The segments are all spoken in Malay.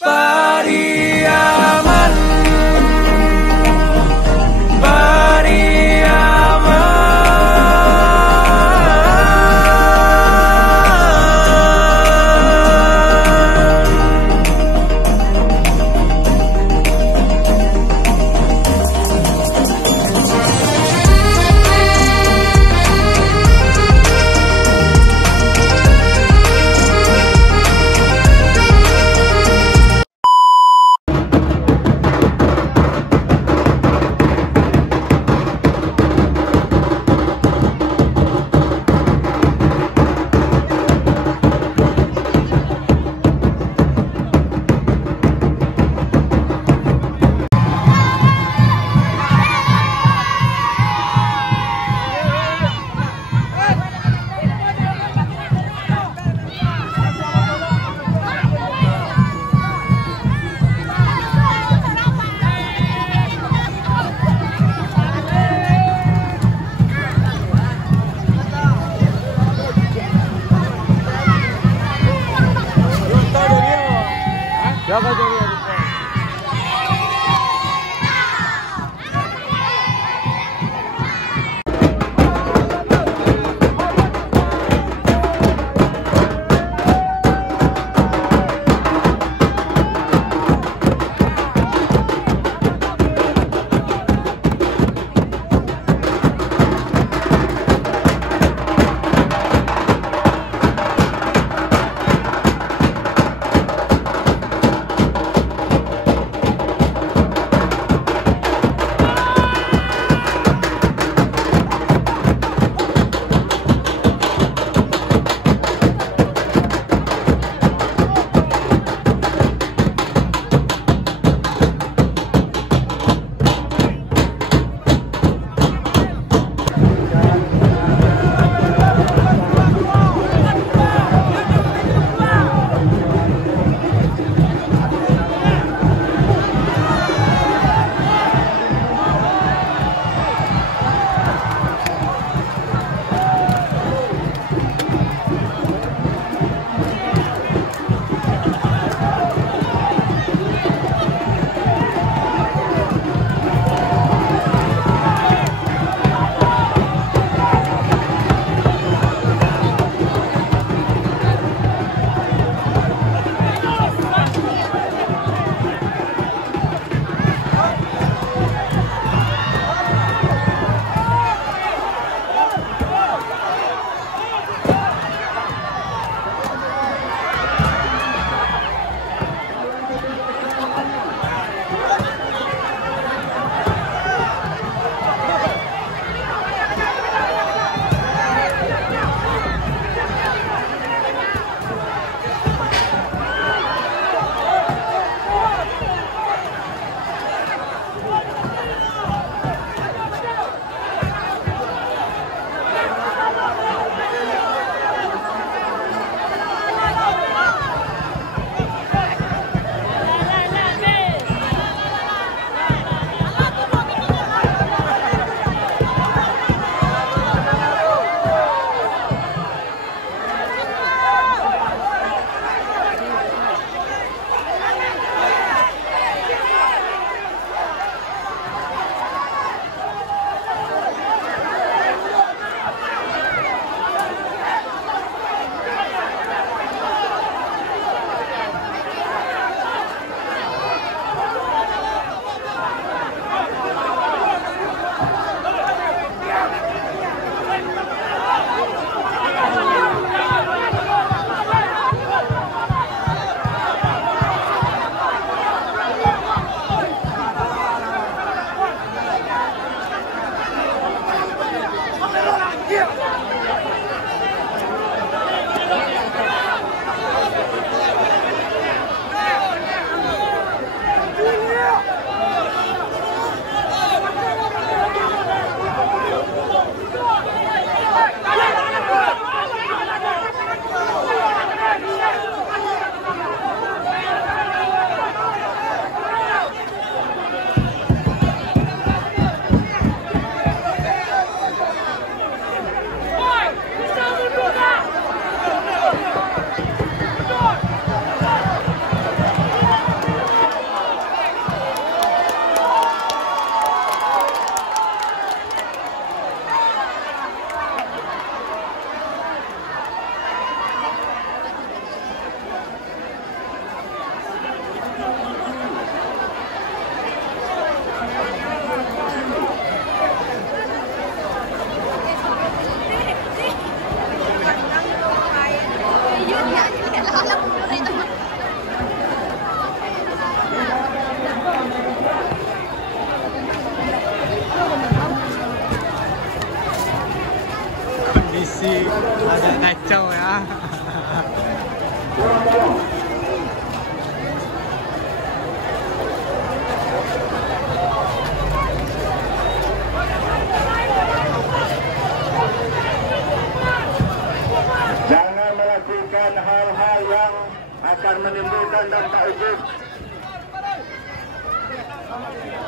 Pariaman, jaga jaga.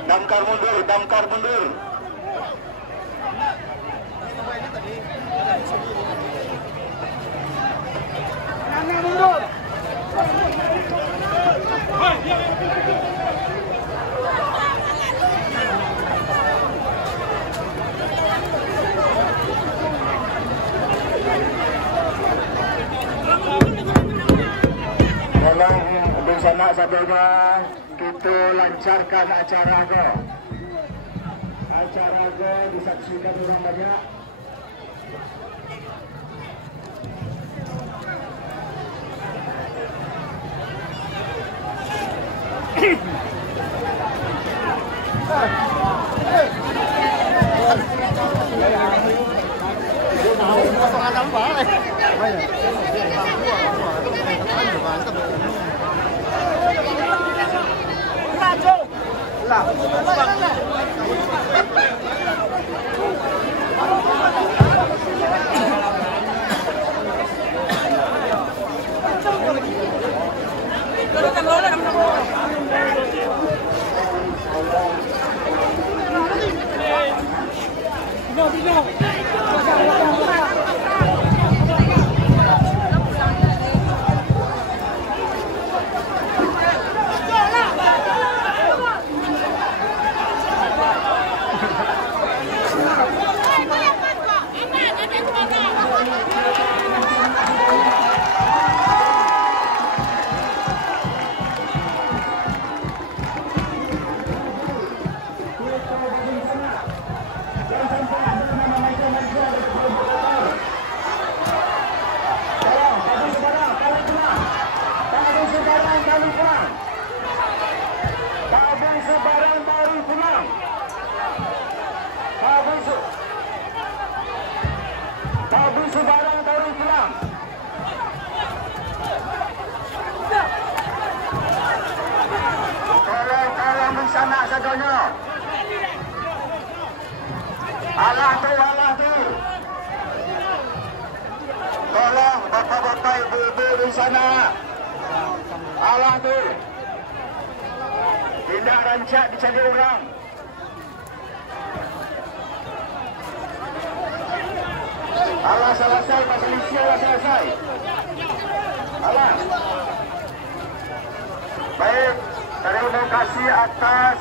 Damkar mundur, damkar mundur. Tolong di sana saudara kita lancarkan acara ko. Acara ko disaksikan orang banyak. Allah tu. Tolong bapak-bapak ibu-ibu di sana. Allah tu. Tidak rancak dicari orang. Allah selesai, pasal Malaysia Allah selesai. Allah. Baik, terima kasih atas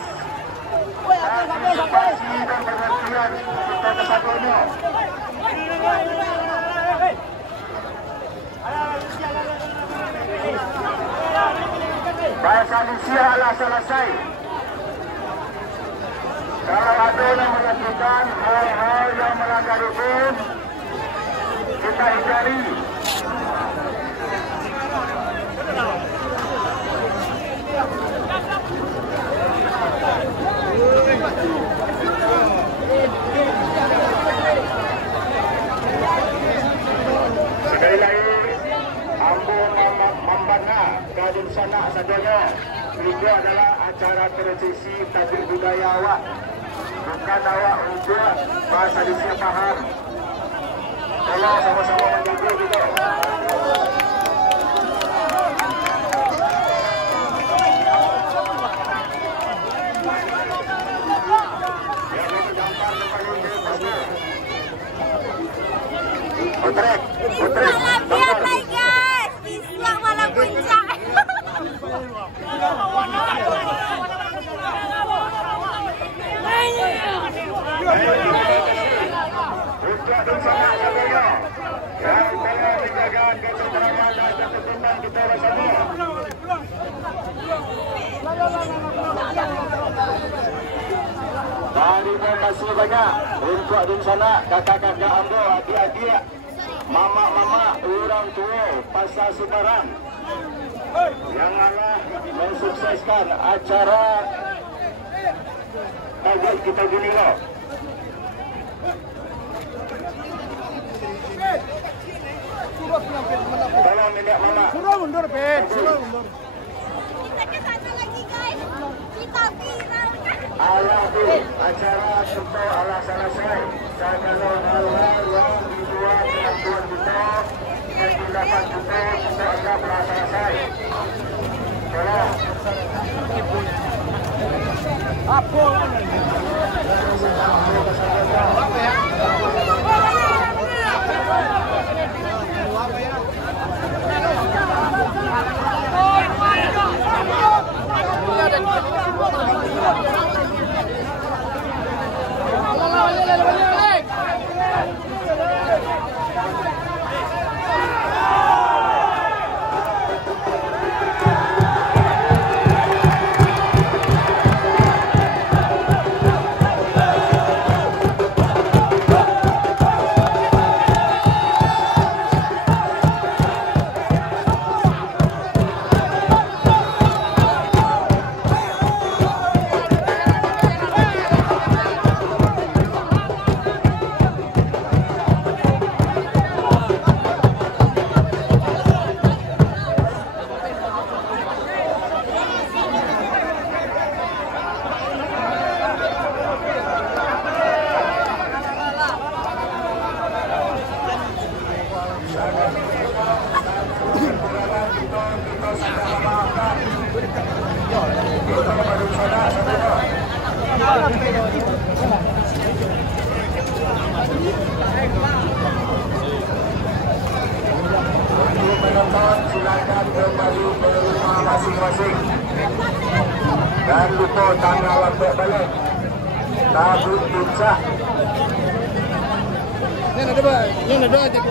partisipasi dan pengertian kita kesatuannya. Pasal Malaysia Allah selesai. Kalau ada yang melakukan hal-hal yang melanggar hukum, kita hindari. Sekali lagi, ambo membana kadin sana sadonya. Itu adalah acara tradisi tabir budaya awak. Bukan awak untuk bahasa Malaysia faham. Tolong sama-sama menjaga juga. Putrek. Lihat lagi guys, Islam malam puncak. Untuk bersama katanya yang telah menjaga ketentraman dan ketertiban kita bersama. Terima kasih banyak untuk di sana kakak-kakak ambo, adik-adik, mama-mama, orang tua, pasal sebarang yang Allah mensukseskan acara tabir kita dunia. Tolong nenek mama. Suruh mundur, Ben. Suruh mundur. Kita ke sana lagi guys. Kita viralkan. Allah tu acara serta Allah selesai. Segala hal-hal yang dibuat kemampuan kita dan tindakan kita anggap telah selesai. Tolong silakan kembali ke rumah masing-masing. Dan lupa tanggal balik. Tabut puncak. Ini ada aja.